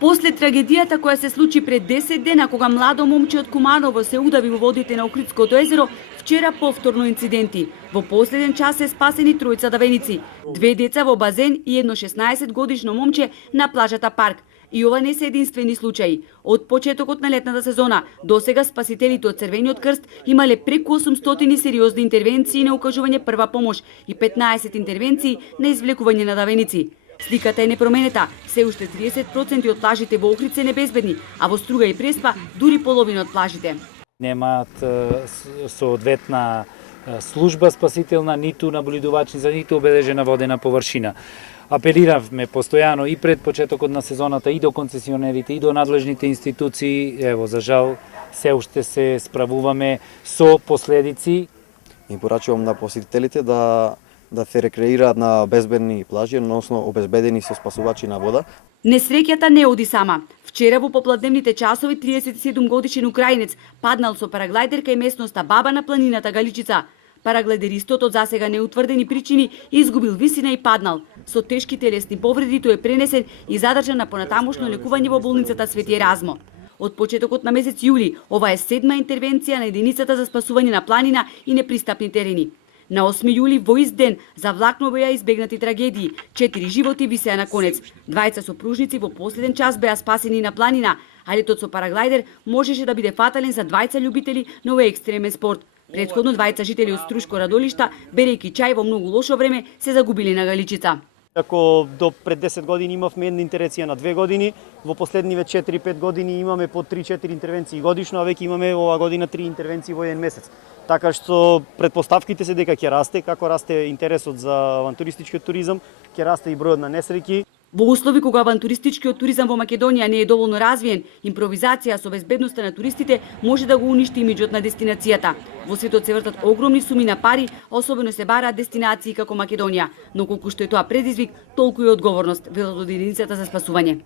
После трагедијата која се случи пред 10 дена кога младо момче од Куманово се удави во водите на Охридското езеро, вчера повторно инциденти. Во последен час се спасени тројца давеници, 2 деца во базен и едно 16 годишно момче на плажата Парк. И ова не се единствени случаи. Од почетокот на летната сезона до сега спасителите од Црвениот крст имале преку 800 сериозни интервенции на укажување прва помош и 15 интервенции на извлекување на давеници. Сликата е непроменета. Се уште 30% од плажите во Охрид се небезбедни, а во Струга и Преспа дури половина од плажите. Немаат соодветна служба спасителна, ниту наблюдувачница, ниту обележена водена површина. Апелиравме постојано и пред почетокот на сезоната и до концесионерите и до надлежните институции. Ево, за жал, се уште се справуваме со последици. И порачувам на посетителите да се рекреираат на безбедни плажи, односно обезбедени со спасувачи на вода. Несреќата не оди сама. Вчера во попладневните часови 37 годишен украинец паднал со параглајдер кај местноста Баба на планината Галичица. Параглајдеристот од засега неутврдени причини изгубил висина и паднал. Со тешки телесни повреди тој е пренесен и задржан на понатамошно лекување во болницата Свети Еразмо. Од почетокот на месец јули ова е 7-ма интервенција на единицата за спасување на планина и непристапни терени. На 8 јули во ист ден завлакно беа избегнати трагедии. 4 животи висеа на конец. Двајца сопружници во последен час беа спасени на планина, а летот со параглајдер можеше да биде фатален за двајца љубители на овој екстремен спорт. Претходно двајца жители од Струшко Радолишта, берејќи чај во многу лошо време, се загубили на Галичица. Ако до пред 10 години имавме една интервенција на 2 години, во последниве 4-5 години имаме по 3-4 интервенции годишно, а веќе имаме ова година 3 интервенции во еден месец. Така што претпоставките се дека ќе расте, како расте интересот за авантуристичкиот туризам, ќе расте и бројот на несреќи. Во услови кога авантуристичкиот туризам во Македонија не е доволно развиен, импровизација со безбедноста на туристите може да го уништи имиџот на дестинацијата. Во светот се вртат огромни суми на пари, особено се бараат дестинации како Македонија, но колку што е тоа предизвик, толку и одговорност, велат од единицата за спасување.